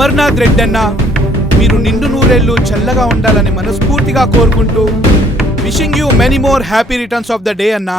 అమర్నాథ్ రెడ్డి అన్న మీరు నిండు నూరేళ్ళు చల్లగా ఉండాలని మనస్ఫూర్తిగా కోరుకుంటూ wishing you many more happy returns of the day అన్నా.